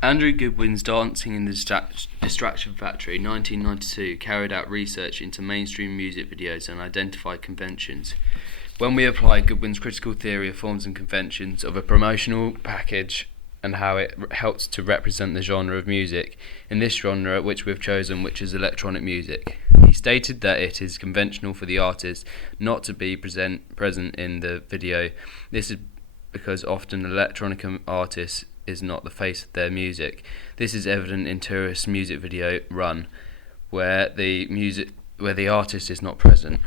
Andrew Goodwin's Dancing in the Distraction Factory 1992 carried out research into mainstream music videos and identified conventions. When we apply Goodwin's critical theory of forms and conventions of a promotional package and how it helps to represent the genre of music, in this genre which we've chosen, which is electronic music, he stated that it is conventional for the artist not to be present in the video. This is because often electronic artists is not the face of their music. This is evident in tourist music video Run, where the artist is not present.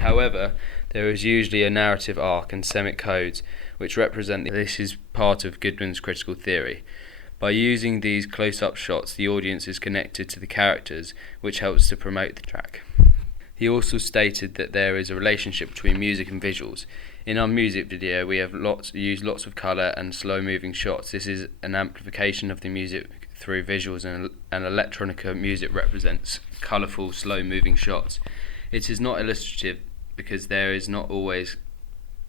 However, there is usually a narrative arc and semitic codes which represent this is part of Goodwin's critical theory. By using these close-up shots, the audience is connected to the characters, which helps to promote the track. He also stated that there is a relationship between music and visuals. In our music video, we have used lots of colour and slow-moving shots. This is an amplification of the music through visuals, and electronica music represents colourful, slow-moving shots. It is not illustrative because there is not always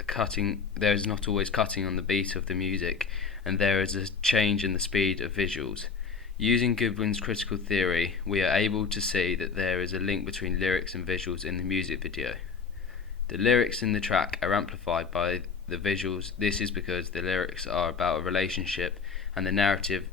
cutting on the beat of the music, and there is a change in the speed of visuals. Using Goodwin's critical theory, we are able to see that there is a link between lyrics and visuals in the music video. The lyrics in the track are amplified by the visuals. This is because the lyrics are about a relationship and the narrative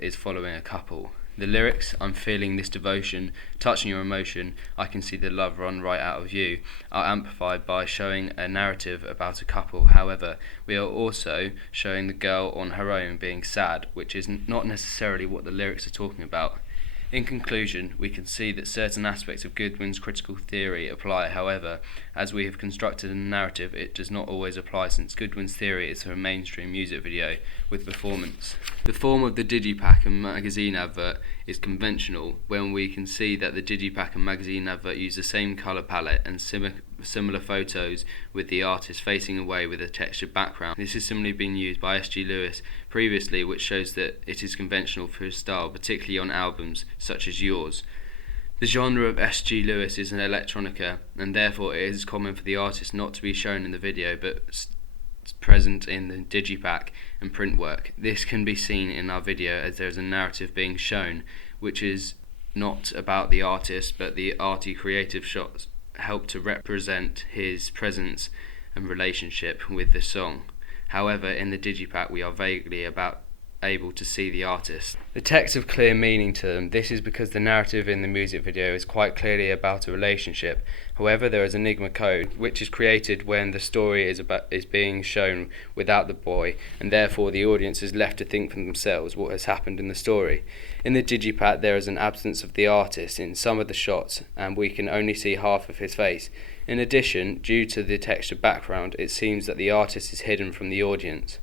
is following a couple. The lyrics, "I'm feeling this devotion, touching your emotion, I can see the love run right out of you," are amplified by showing a narrative about a couple. However, we are also showing the girl on her own being sad, which is not necessarily what the lyrics are talking about. In conclusion, we can see that certain aspects of Goodwin's critical theory apply. However, as we have constructed a narrative, it does not always apply, since Goodwin's theory is for a mainstream music video with performance. The form of the digipack and magazine advert is conventional, when we can see that the digipack and magazine advert use the same colour palette and similar photos, with the artist facing away with a textured background. This has similarly been used by S.G. Lewis previously, which shows that it is conventional for his style, particularly on albums such as Yours. The genre of S.G. Lewis is an electronica, and therefore it is common for the artist not to be shown in the video but present in the digipack and print work. This can be seen in our video, as there is a narrative being shown which is not about the artist, but the arty creative shots help to represent his presence and relationship with the song. However, in the digipack we are vaguely able to see the artist. The texts have clear meaning to them. This is because the narrative in the music video is quite clearly about a relationship. However, there is enigma code, which is created when the story is being shown without the boy, and therefore the audience is left to think for themselves what has happened in the story. In the digipack, there is an absence of the artist in some of the shots, and we can only see half of his face. In addition, due to the textured background, it seems that the artist is hidden from the audience.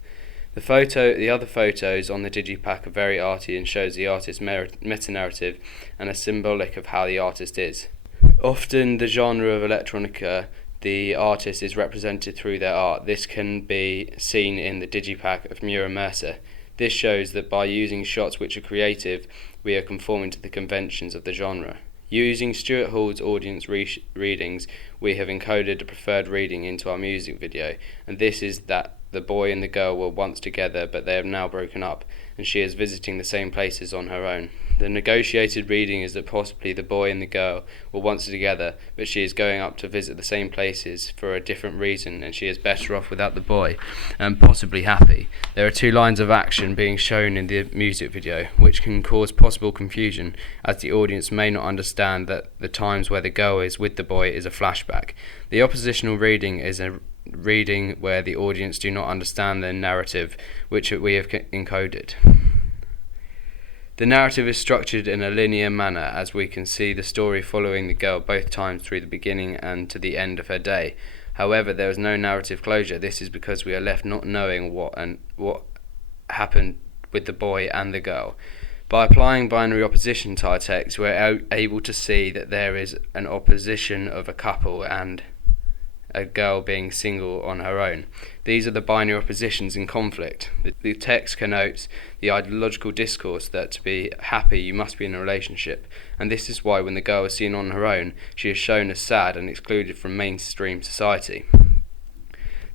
The other photos on the digipack are very arty and shows the artist's meta-narrative and are symbolic of how the artist is. Often the genre of electronica, the artist is represented through their art. This can be seen in the digipack of Mura Mercer. This shows that by using shots which are creative, we are conforming to the conventions of the genre. Using Stuart Hall's audience readings, we have encoded a preferred reading into our music video, and this is that the boy and the girl were once together, but they have now broken up, and she is visiting the same places on her own. The negotiated reading is that possibly the boy and the girl were once together, but she is going up to visit the same places for a different reason, and she is better off without the boy, and possibly happy. There are two lines of action being shown in the music video, which can cause possible confusion, as the audience may not understand that the times where the girl is with the boy is a flashback. The oppositional reading is a reading where the audience do not understand the narrative which we have encoded. The narrative is structured in a linear manner, as we can see the story following the girl both times through the beginning and to the end of her day. However, there is no narrative closure. This is because we are left not knowing what happened with the boy and the girl. By applying binary opposition to our text, we are able to see that there is an opposition of a couple and a girl being single on her own. These are the binary oppositions in conflict. The text connotes the ideological discourse that to be happy you must be in a relationship, and this is why when the girl is seen on her own, she is shown as sad and excluded from mainstream society.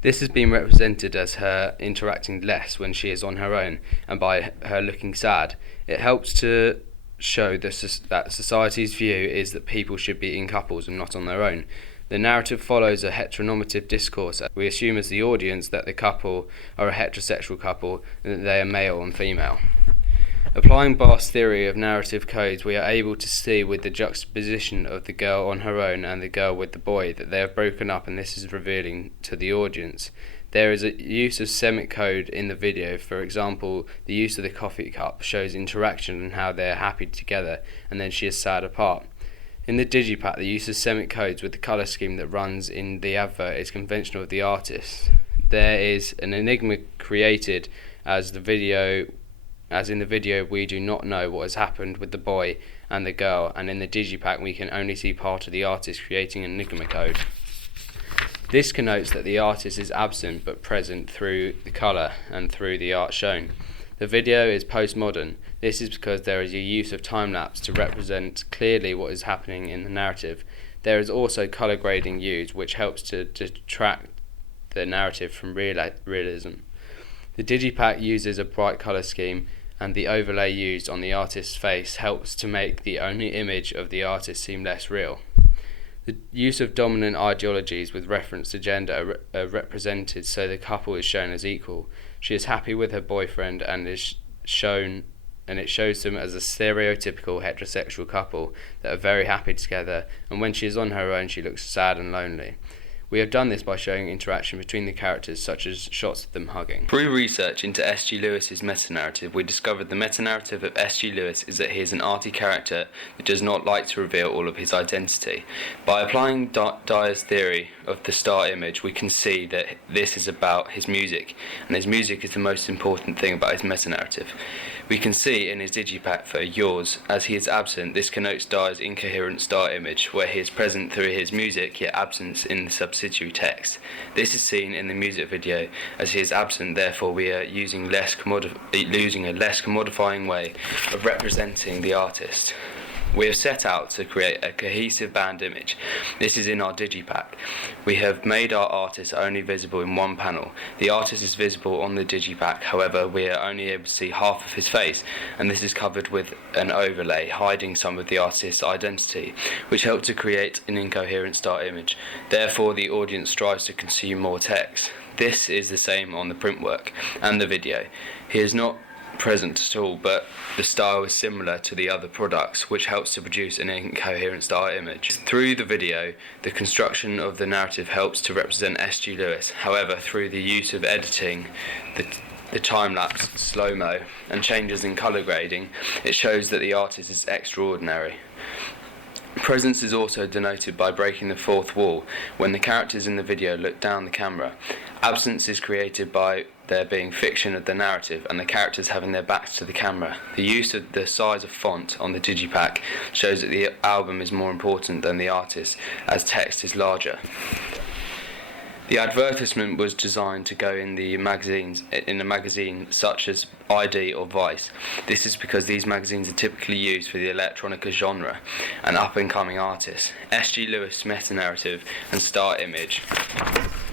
This has been represented as her interacting less when she is on her own and by her looking sad. It helps to show that society's view is that people should be in couples and not on their own. The narrative follows a heteronormative discourse. We assume as the audience that the couple are a heterosexual couple and that they are male and female. Applying Barth's theory of narrative codes, we are able to see with the juxtaposition of the girl on her own and the girl with the boy that they have broken up, and this is revealing to the audience. There is a use of Semitic code in the video. For example, the use of the coffee cup shows interaction and how they are happy together, and then she is sad apart. In the digipack, the use of Semitic codes with the colour scheme that runs in the advert is conventional of the artist. There is an enigma created as in the video we do not know what has happened with the boy and the girl, and in the digipack we can only see part of the artist creating an enigma code. This connotes that the artist is absent but present through the colour and through the art shown. The video is postmodern. This is because there is a use of time-lapse to represent clearly what is happening in the narrative. There is also colour grading used, which helps to detract the narrative from realism. The digipack uses a bright colour scheme, and the overlay used on the artist's face helps to make the only image of the artist seem less real. The use of dominant ideologies with reference to gender are represented so the couple is shown as equal. She is happy with her boyfriend and it shows them as a stereotypical heterosexual couple that are very happy together, and when she is on her own she looks sad and lonely. We have done this by showing interaction between the characters, such as shots of them hugging. Through research into S.G. Lewis's meta-narrative, we discovered the meta-narrative of S.G. Lewis is that he is an arty character that does not like to reveal all of his identity. By applying Dyer's theory of the star image, we can see that this is about his music, and his music is the most important thing about his meta-narrative. We can see in his digipack for Yours, as he is absent, this connotes Dyer's incoherent star image, where he is present through his music, yet absent in the subsidiary text. This is seen in the music video, as he is absent, therefore we are using a less commodifying way of representing the artist. We have set out to create a cohesive band image. This is in our digipack. We have made our artist only visible in one panel. The artist is visible on the digipack, however we are only able to see half of his face, and this is covered with an overlay hiding some of the artist's identity, which helps to create an incoherent star image. Therefore the audience strives to consume more text. This is the same on the print work and the video. He is not present at all, but the style is similar to the other products, which helps to produce an incoherent star image. Through the video, the construction of the narrative helps to represent S.G. Lewis. However, through the use of editing, the time-lapse, slow-mo, and changes in colour grading, it shows that the artist is extraordinary. Presence is also denoted by breaking the fourth wall when the characters in the video look down the camera. Absence is created by there being fiction of the narrative and the characters having their backs to the camera. The use of the size of font on the digipack shows that the album is more important than the artist, as text is larger. The advertisement was designed to go in a magazine such as ID or Vice. This is because these magazines are typically used for the electronica genre and up-and-coming artists. S.G. Lewis' meta-narrative and star image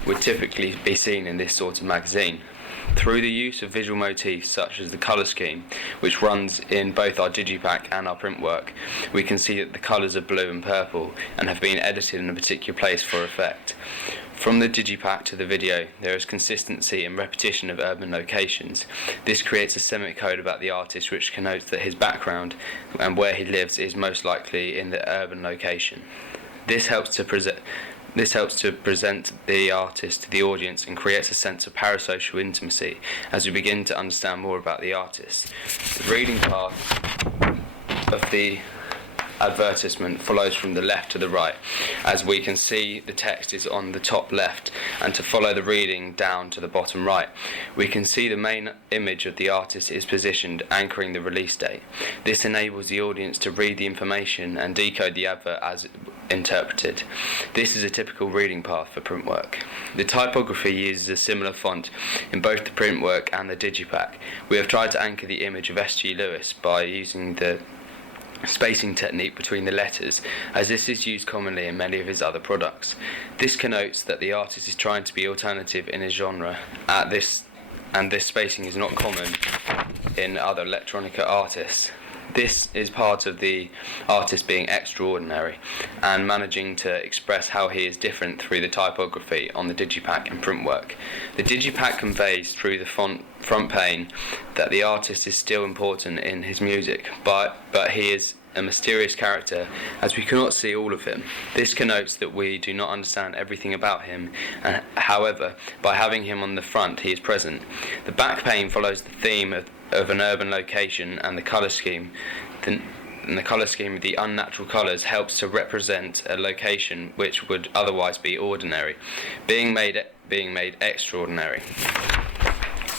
would typically be seen in this sort of magazine. Through the use of visual motifs such as the colour scheme, which runs in both our digipack and our print work, we can see that the colours are blue and purple and have been edited in a particular place for effect. From the digipack to the video, there is consistency and repetition of urban locations. This creates a Semitic code about the artist, which connotes that his background and where he lives is most likely in the urban location. This helps to present the artist to the audience and creates a sense of parasocial intimacy as we begin to understand more about the artist. The reading path of the advertisement follows from the left to the right. As we can see, the text is on the top left, and to follow the reading down to the bottom right, we can see the main image of the artist is positioned, anchoring the release date. This enables the audience to read the information and decode the advert as interpreted. This is a typical reading path for print work. The typography uses a similar font in both the print work and the digipack. We have tried to anchor the image of S.G. Lewis by using the spacing technique between the letters, as this is used commonly in many of his other products. This connotes that the artist is trying to be alternative in his genre, and this spacing is not common in other electronica artists. This is part of the artist being extraordinary and managing to express how he is different through the typography on the digipack and print work. The digipack conveys through the front pane that the artist is still important in his music, but he is a mysterious character as we cannot see all of him. This connotes that we do not understand everything about him, and however, by having him on the front he is present. The back pane follows the theme of an urban location, and the colour scheme of the unnatural colours helps to represent a location which would otherwise be ordinary, being made extraordinary.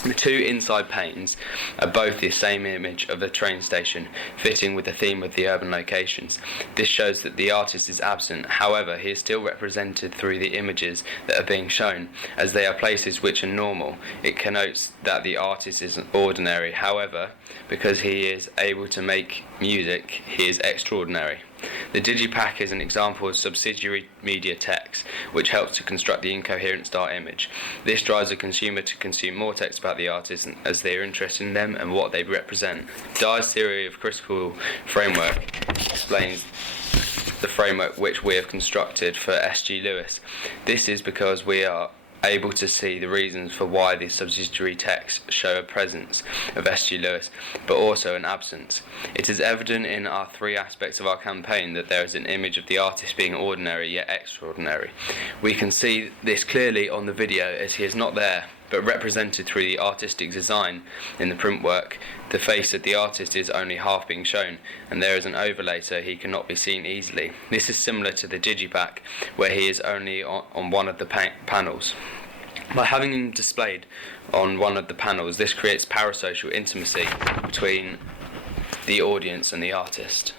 The two inside panes are both the same image of a train station, fitting with the theme of the urban locations. This shows that the artist is absent, however, he is still represented through the images that are being shown, as they are places which are normal. It connotes that the artist is ordinary, however, because he is able to make music, he is extraordinary. The digipack is an example of subsidiary media text, which helps to construct the incoherent star image. This drives the consumer to consume more text about the artist as they are interested in them and what they represent. Dyer's theory of critical framework explains the framework which we have constructed for S.G. Lewis. This is because we are able to see the reasons for why the subsidiary texts show a presence of S.G. Lewis, but also an absence. It is evident in our three aspects of our campaign that there is an image of the artist being ordinary yet extraordinary. We can see this clearly on the video as he is not there, but represented through the artistic design in the print work. The face of the artist is only half being shown, and there is an overlay so he cannot be seen easily. This is similar to the digipack, where he is only on one of the panels. By having him displayed on one of the panels, this creates parasocial intimacy between the audience and the artist.